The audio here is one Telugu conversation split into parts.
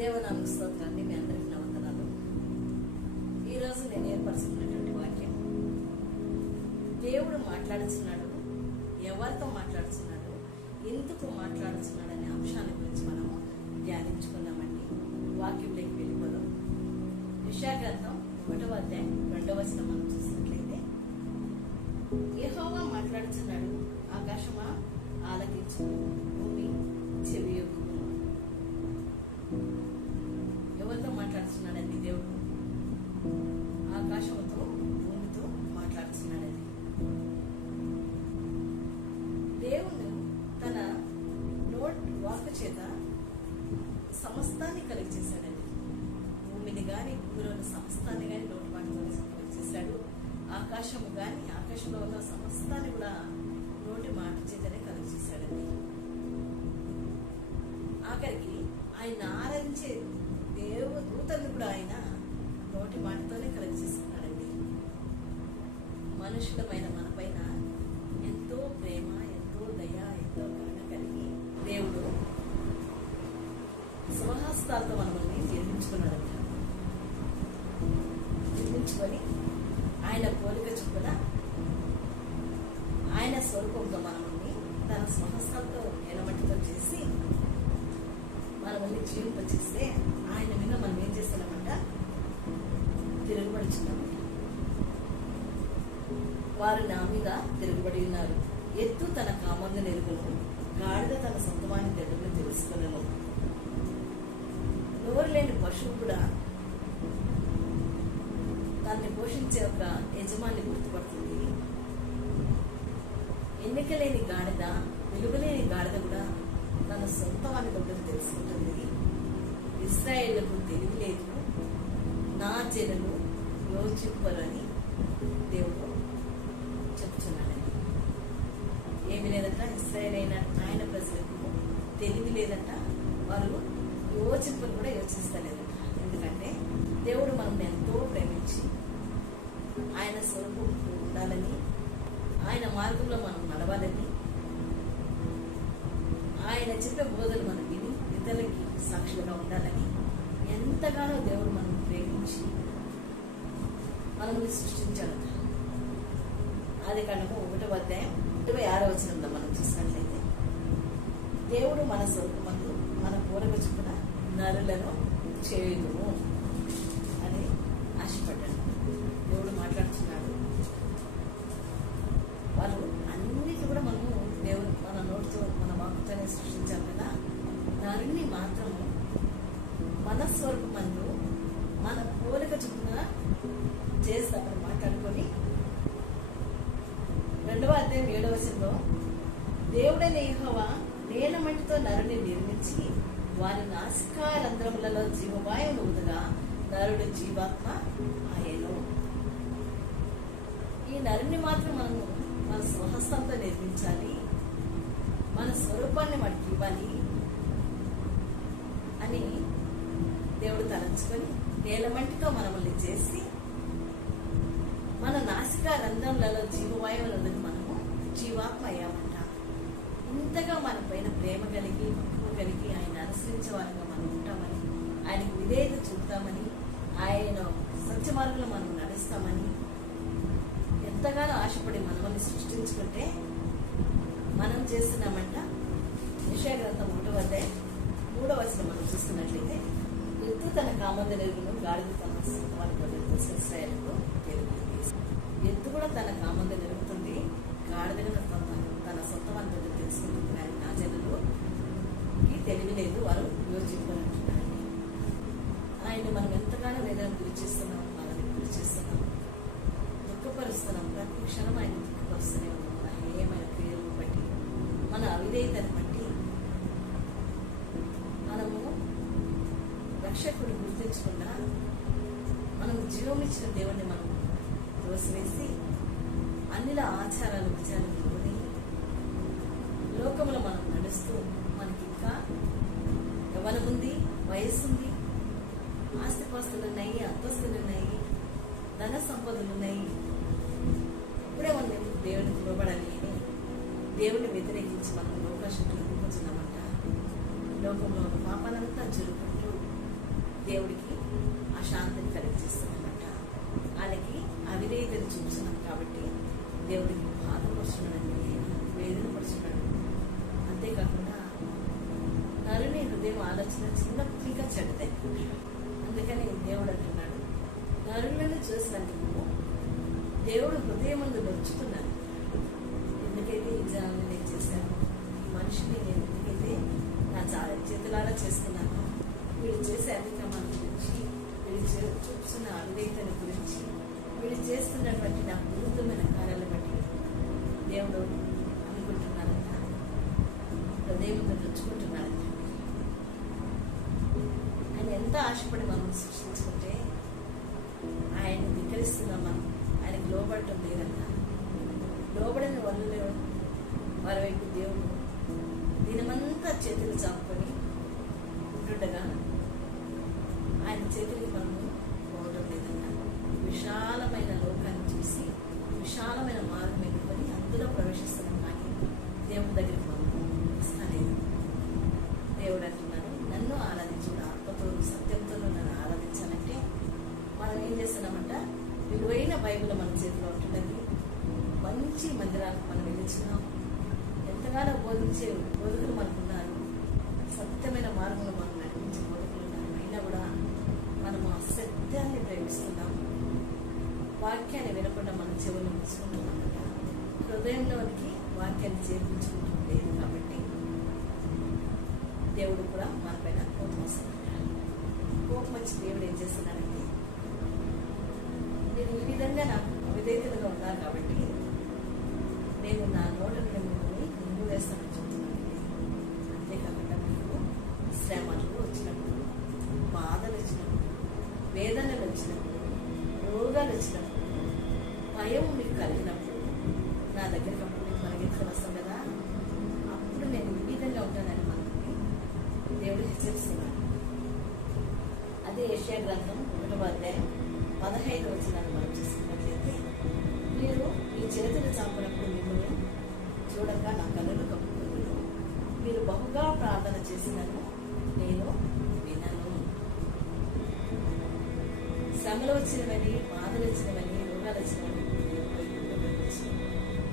దేవనామ స్తోత్రాన్ని మీ అందరికీ నా వందనాలు. ఈరోజు నేను ఏర్పరచుకున్నటువంటి వాక్యం, దేవుడు మాట్లాడుతున్నాడు, ఎవరితో మాట్లాడుతున్నాడు, ఎందుకు మాట్లాడుతున్నాడు అనే అంశాన్ని గురించి మనము ధ్యానించుకున్నామండి. వాక్యంలోకి వెళ్ళిపోదాం. యెషయా గ్రంథం 1వ అధ్యాయం 2వ వచనం మనం చూసినట్లయితే, యెహోవా మాట్లాడుతున్నాడు, ఆకాశమా ఆలకించు, భూమి చెవియొగ్గు. ఎవరితో మాట్లాడుతున్నాడండి? దేవుడు ఆకాశంతో భూమితో మాట్లాడుతున్నాడండి. దేవుడు తన వాక్కు చేత సమస్తాన్ని కలిగి చేశాడండి. భూమిని గాని, భూమిలోని సమస్తాన్ని గాని నోటి వాటితో కలిగి చేశాడు. ఆకాశము గాని, ఆకాశంలో ఉన్న సమస్తాన్ని కూడా నోటి మాట చేతనే కలిగి చేశాడండి. ఆఖరికి ఆయన ఆరాధించే దేవదూతలను కూడా ఆయన నోటి మాటతోనే కలిగి చేసుకున్నాడండి. మనుషులమైన మన పైన ఎంతో ప్రేమ, ఎంతో దయ, ఎంతో కరుణ కలిగి దేవుడు స్వహస్తాలతో మనల్ని నిర్మించుకున్నాడంట. నిర్మించుకొని ఆయన పోలిక చొప్పున ఆయన స్వరూపంతో మనల్ని తన స్వహస్తాలతో నిలబట్టితో చేసి మనల్ని జీవింపచేస్తే ఆయన మీద మనం ఏం చేస్తున్నామంట? తిరుగుబడుచున్నామంట. వారు నా మీద తిరుగుబడి ఉన్నారు. ఎత్తు తన కామంగా నెరుగును, గాడిద తన సొంతమైన దగ్గర తెలుసుకున్నాను. నోరు లేని పశువు కూడా దాన్ని పోషించే ఒక యజమాని గుర్తుపడుతుంది. ఎన్నిక లేని గాడిద, విలువలేని గాడిద కూడా తన సొంత వాళ్ళ దగ్గర తెలుసుకుంటుంది. ఇశ్రాయేలుకు తెలివి లేదు, నా జనులు యోచింపరు అని దేవుడు చెప్తున్నాడండి. ఏమి లేదంట, ఇశ్రాయేల్ అయిన ఆయన ప్రజలకు తెలివి లేదంట, వారు యోచింపరు కూడా యోచిస్తలేదంట. ఎందుకంటే దేవుడు మనల్ని ఎంతో ప్రేమించి ఆయన స్వరూపం ఉండాలని, ఆయన మార్గంలో మనం నడవాలని, ఆయన చెప్పే బోధలు మనం విని ఇతరులకి సాక్షులుగా ఉండాలని ఎంతగానో దేవుడు మనం ప్రేమించి మనల్ని సృష్టించాడట. ఆదికాండము 1వ అధ్యాయం 26వ వచనంలో మనం చూసినట్లయితే, దేవుడు మన స్వరూపమందు మన పోలిక చొప్పున నరులను చేయుదుము అని ఆశపడ్డాడు. దేవుడు మాట్లాడుతున్నాడు. వాళ్ళు అన్నిటి కూడా మనము దేవుడు మన నోటితో, మన వాక్కుతోనే సృష్టించాం కదా. నరుణ్ణి మాత్రము మన స్వరూపమందు మన పోలిక చొప్పున చేస్తామని మాట్లాడుకొని 2వ అధ్యాయం 7వ వచనంలో, దేవుడైన యెహోవా నేల మట్టితో నరుని నిర్మించి వారి నాసికారంధ్రములలో జీవవాయువును ఊదగా నరుడు జీవాత్మ ఆయను. ఈ నరుని మాత్రం మనము మన స్వహస్తంతో నిర్మించాలి, మన స్వరూపాన్ని మనకి ఇవ్వాలి అని దేవుడు తలంచుకొని నేలమంటితో మనల్ని చేసి మన నాసికా రంధ్రములలో జీవవాయువులను మనము జీవాత్మ అయ్యామంట. ఇంతగా మన పైన ప్రేమ కలిగి, మక్కువ కలిగి ఆయన అనుసరించే వారిగా మనం ఉంటామని, ఆయనకు విధేయత చూపుతామని, ఆయన సత్య మార్గంలో మనం నడుస్తామని ఎంతగానో ఆశపడి మనల్ని సృష్టించుకుంటే మనం చేస్తున్నామంట. యెషయా గ్రంథం 1వ అధ్యాయం 3వ వచనం మనం చూస్తున్నట్లయితే, ఎత్తు తన కామంద నెరుగును, గాడిద తన సొంతమైన గొర్రెలతో ఇశ్రాయేలుకు తెలుగుతుంది. ఎత్తు కూడా తన కామంద నెరుగుతుంది, గాడిదగా తన సొంతమైన గొర్రెలు తెలుసుకుంటుంది. ఆయన నా జనులుకి తెలివి లేదు, వారు యోచించాలంటున్నారండి. ఆయన మనం ఎంతగానో వేదనకు గురి చేస్తున్నాం, వాళ్ళని గురి చేస్తున్నాం, దుఃఖపరుస్తున్నాం. ప్రతి క్షణం ఆయన దుఃఖపరుస్తూనే ఉన్నాం. మన ఏమైన క్రియలను బట్టి, మన అవిధేయతను బట్టి మనము రక్షకుడు గుర్తించకుండా మనం జీవం ఇచ్చిన దేవుణ్ణి మనం దోసివేసి అన్నిల ఆచారాలు విచారాలు కొని లోకంలో మనం నడుస్తూ మనకి ఇంకా యవ్వనం ఉంది, వయస్సు ఉంది, ఆస్తిపాస్తులు ఉన్నాయి, అంతస్తులు ఉన్నాయి, ధన సంపదలు ఉన్నాయి, ఇప్పుడే మనం దేవుడికి లోబడాలి అని దేవుడిని వ్యతిరేకించి మనం లోకాశక్తులు కూర్చున్నామంట. లోకంలో ఉన్న పాపాలంతా జరుపుకుంటూ దేవుడికి అశాంతిని కలిగజేస్తుందన్నమాట. ఆయనకి అవిధేయతను చూస్తున్నాం కాబట్టి దేవుడికి బాధపరుచున్నాడండి, వేదనపరుచున్నాడు. అంతేకాకుండా నరుని హృదయం ఆలోచన చిన్నప్పుడు ఇంకా చెడ్డదే. అందుకని దేవుడు అంటున్నాడు, నరులను చూసినందుకు దేవుడు హృదయం ముందు నొచ్చుతున్నాడు. ఎందుకైతే ఈ జనాన్ని నేను చేశాను, ఈ మనిషిని నేను ఎందుకైతే నా చేతులారా చేస్తున్నాను, వీళ్ళు చేసే అధిక్రమాల గురించి, వీళ్ళు చూస్తున్న అవిధేయతల గురించి, వీళ్ళు చేస్తున్నటువంటి నా విరుద్ధమైన కార్యాలను బట్టి దేవుడు అనుకుంటున్నారంట, హృదయం ముందు నొచ్చుకుంటున్నారంట. ఆయన ఎంత ఆశపడి మనం సృష్టించుకుంటే ఆయన్ని ధిక్కరిస్తున్నాం, మనం ఆయనకి లోబడటం లేదంట. లోబడిన వాళ్ళు వారి వైపు దేవుడు దినమంతా చేతులు చాపుకొని ఉంటుండగా ఆయన చేతులకి మనము పోవడం లేదంట. విశాలమైన లోకాన్ని చూసి విశాలమైన మార్గం ఎన్నుకొని అందులో ప్రవేశిస్తున్నాం, కానీ దేవుడి దగ్గరికి మనము వస్తలేదు. దేవుడు అంటున్నాడు, నన్ను ఆరాధించు, ఆత్మతో సత్యంతో నన్ను ఆరాధించాలంటే మనం ఏం చేస్తున్నామంట, విలువైన బైబిల్ మన చేతిలో ఉంటున్నది. మంచి మందిరానికి మనం వెళ్ళించినాం, ఎంతగానో బోధించే బోధకులు మనకున్నారు, సత్యమైన మార్గంలో మనం నడిపించే బోధకులు ఉన్నారు. అయినా కూడా మనము అసత్యాన్ని ప్రేమిస్తున్నాం, వాక్యాన్ని వినకుండా మన చెవులు మూసుకుంటున్నామట. హృదయంలోనికి వాక్యాన్ని చేర్పించుకుంటూ లేదు. కాబట్టి దేవుడు కూడా మన పైన కోపం వస్తున్నాడు. కోపం వచ్చి దేవుడు ఏం చేస్తున్నాడంటే, నేను ఈ విధంగా నాకు అవిధేయతలుగా ఉన్నాను కాబట్టి నేను నా నోట నుండి మిమ్మల్ని నిండు వేస్తానని చెప్తున్నానండి. అంతేకాకుండా మీకు శ్రమలు వచ్చినప్పుడు, బాధలు వచ్చినప్పుడు, వేదనలు వచ్చినప్పుడు, రోగాలు వచ్చినప్పుడు, భయం మీకు కలిగినప్పుడు నా దగ్గరికి అప్పుడు మీకు పరిగెత్తుకొని వస్తాం కదా, అప్పుడు నేను ఈ విధంగా ఉంటానని మనకి దేవుడు హెచ్చరిస్తున్నాడు. అదే యెషయా గ్రంథం 1వ అధ్యాయం 15వ వచనాన్ని మనం చూసుకున్నట్లయితే, మీరు మీ చేతులు చాపినప్పుడు మిమ్మల్ని చూడక నా కన్నులు కప్పుకున్నాను, మీరు బహుగా ప్రార్థన చేసినను నేను వినను. శ్రమలు వచ్చినవని, బాధలు వచ్చినవని, రోగాలు వచ్చినవని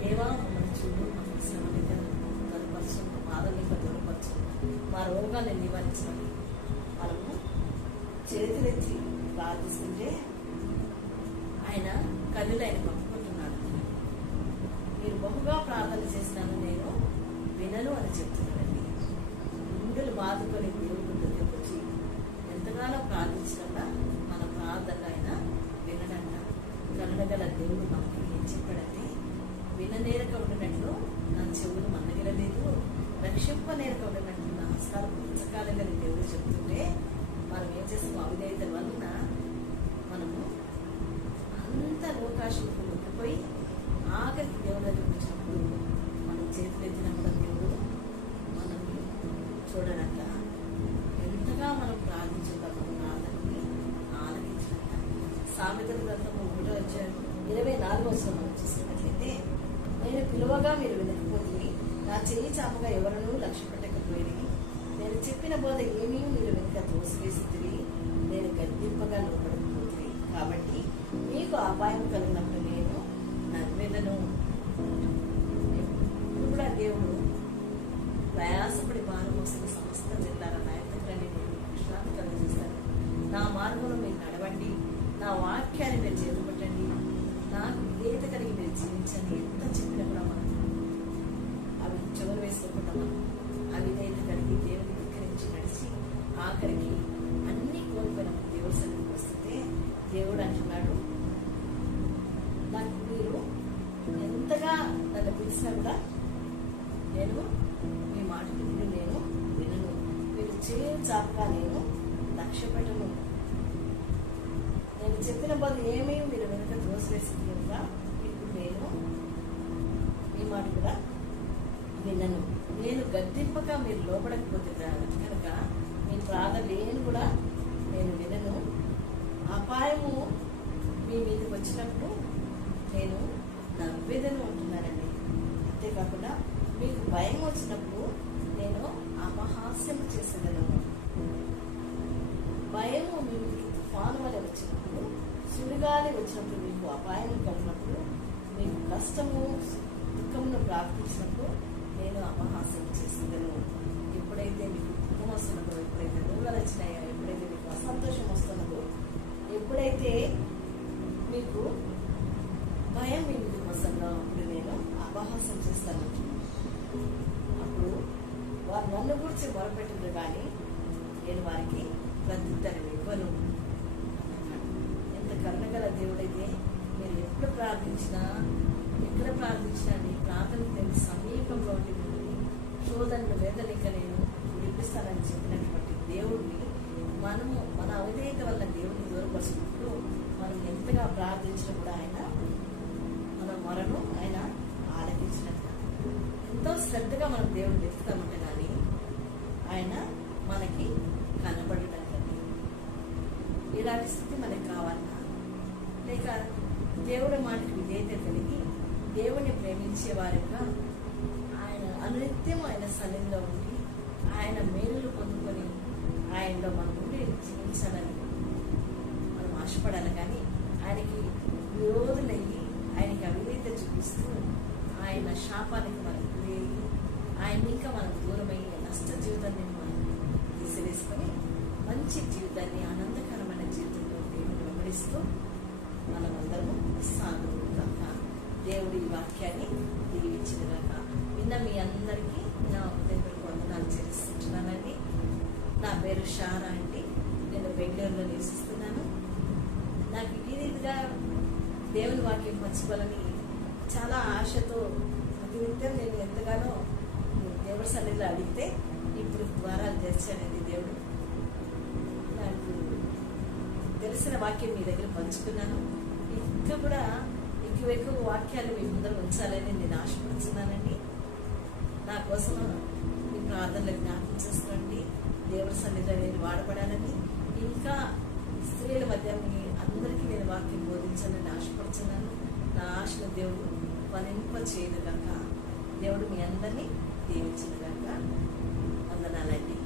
దేవా మమ్మల్ని చూడు, మమ్మల్ని శ్రమలు దూరపరచు, మా బాధలు ఇంకా దూరపరచు, మా రోగాలను నివారించమని మనము చేతులెత్తి ప్రార్థిస్తుంటే ఆయన కన్నులు ఆయన కప్పుకుంటున్నాడు. మీరు బహుగా ప్రార్థన చేసినాను నేను వినను అని చెప్తున్నాడండి. గుండెలు బాదుకొని దేవుడి దగ్గరకు వచ్చి ఎంతగానో ప్రార్థించినా మన ప్రార్థన ఆయన వినడంట. కరుణగల దేవుడు మనకి ఏం చెప్పాడంటే, విననేరక ఉండినట్లు నా చెవులు మన్నగిలలేదు, రక్షింపనేరక ఉండినట్లు నా హస్తాలు పుచ్చకాలని దేవుడు చెప్తుంటే మనం ఏం చేస్తాము, అవిధేయత వలన మనము అంత లోకాశకు ముట్టిపోయి ఆఖరికి దేవుడి దగ్గరికి వచ్చినప్పుడు మనం చేతులు ఎత్తినప్పుడు దేవుడు మనల్ని చూడడంట. ఎంతగా మనం ప్రార్థించుతాం, మన ప్రార్థనని ఆలకించడంట. సామెతల గ్రంథము 1వ అధ్యాయం 24వ వచనం మనం చూసినట్లయితే, నేను పిలువగా మీరు వినకపోతే, నా చేయి చాపగా ఎవరనూ లక్ష్య పెట్టకపోయి, నేను చెప్పిన బోధ ఏమీ మీరు వెనుక తోసివేస్తుంది, నేను గద్దింపగా లోపడకపోతుంది. కాబట్టి మీకు అపాయం కలిగినప్పుడు నేను నవ్వెదను. ఇప్పుడు కూడా దేవుడు ప్రయాసపడి భారం వస్తున్న సమస్త జిల్లాల నాయకులని నేను విశ్రాంతి కలిగిస్తాను. నా మార్గంలో మీరు నడవండి, నా వాక్యాన్ని మీరు చేరుపట్టండి, నాకు విధేయత కలిగి మీరు జీవించండి. ఎంత చెప్పినా కూడా మనం అవి చెవులు వేసుకోకుండా మనం అవిధేయత కలిగి దేవుని ధిక్కరించి నడిచి ఆఖరికి అన్ని కోల్పోయిన దేవుడి సన్నిధికి వస్తుంటే దేవుడు అంటున్నాడు, నాకు మీరు ఎంతగా నన్ను పిలిచినా కూడా నేను మీ మాటకి నేను వినను, మీరు చాపగా నేను లక్ష్య పెట్టను, నేను చెప్పిన బోధ ఏమీ మీరు వెనుక తోసివేసింది కనుక ఇప్పుడు నేను మీ మాట కూడా వినను. నేను గద్దింపక మీరు లోపడకపోతే కనుక మీ ప్రార్థన నేను కూడా నేను వినను. అపాయము మీ మీదకి వచ్చినప్పుడు నేను నవ్వేదను ఉంటున్నానండి. అంతేకాకుండా మీకు భయం వచ్చినప్పుడు నేను అపహాస్యం చేసేదను. భయము మీకు తుఫాను వలె వచ్చినప్పుడు, సుడిగాలి వచ్చినప్పుడు, మీకు అపాయం కలిగినప్పుడు, మీకు కష్టము దుఃఖమును ప్రార్థించినప్పుడు నేను అపహాస్యం చేస్తుందను. ఎప్పుడైతే మీకు దుఃఖం వస్తున్నదో, ఎప్పుడైతే రోగాలు వచ్చినాయో, ఎప్పుడైతే మీకు అసంతోషం వస్తున్నదో, ఎప్పుడైతే మీకు భయం మీ మీదకి వస్తుందో, అప్పుడు నేను అపహాస్యం చేస్తాను. అప్పుడు వారు నన్ను గురించి మొరపెట్టిండ్రు కానీ నేను వారికి ప్రత్యుత్తరం ఇవ్వను. ఎంత కరుణగల దేవుడైతే మీరు ఎప్పుడు ప్రార్థించినా, ఎక్కడ ప్రార్థించినా నీ ప్రార్థనకు నేను సమీపంలో ఉండి శోధనలు వేదనిక నేను విడిపిస్తానని చెప్పినటువంటి దేవుడిని మనము మన అవిధేయత వల్ల దేవుడిని దూరపరిచినప్పుడు మనం ఎంతగా ప్రార్థించినా కూడా ఆయన మన మొరను ఆయన ఆలకించినట్టు. ఎంతో శ్రద్ధగా మనం దేవుడిని వెతుకుతామంటే కానీ ఆయన మనకి కనబడటండి. ఇలాంటి స్థితి మనకి కావాలన్నా, లేక దేవుడి మాటకి విధేయత కలిగి దేవుడిని ప్రేమించే వారిగా ఆయన అనునిత్యం ఆయన సన్నిధిలో ఉండి ఆయన మేలులు పొందుకొని ఆయనలో మనం ఉండి జీవించాలని మనం ఆశపడాలి. కానీ ఆయనకి విరోధులయ్యి ఆయనకి అవిధేయత చూపిస్తూ ఆయన శాపానికి మనం గురయ్యి ఆయన ఇంకా మనం దూరమయ్యి నష్ట జీవితాన్ని మనం తీసివేసుకొని మంచి జీవితాన్ని, ఆనందకరమైన జీవితంలో దేవుడిని వెంబడిస్తూ మనమందరము సాగుగాక. దేవుడి ఈ వాక్యాన్ని దీవించినగాక. విన్న మీ అందరికీ నా హృదయపూర్వక వందనాలు చెల్లిస్తున్నానండి. నా పేరు షారా అండి. నేను బెంగళూరులో నివసిస్తున్నాను. నాకు ఈ రీతిగా దేవుని వాక్యం పంచుకోవాలని చాలా ఆశతో ప్రతినిత్యం నేను ఎంతగానో దేవుడి సన్నిధిలో అడిగితే ఇప్పుడు ద్వారాలు తెరిచానండి. దేవుడు నాకు తెలిసిన వాక్యం మీ దగ్గర పంచుకున్నాను. ఇంకా కూడా ఎక్కువ వాక్యాలు మీ ముందర ఉంచాలని నేను ఆశపడుతున్నానండి. నా కోసం మీ ప్రార్థనలు జ్ఞాపకం చేసుకోండి. దేవుడి సన్నిధిలో నేను వాడబడాలని, ఇంకా స్త్రీల మధ్య మీ అందరికీ నేను వాక్యం బోధించాలని ఆశపడుతున్నాను. నా ఆశను దేవుడు ఫలింప చేయనుగాక. దేవుడు మీ అందరినీ దీవించునుగాక. వందనాలండి.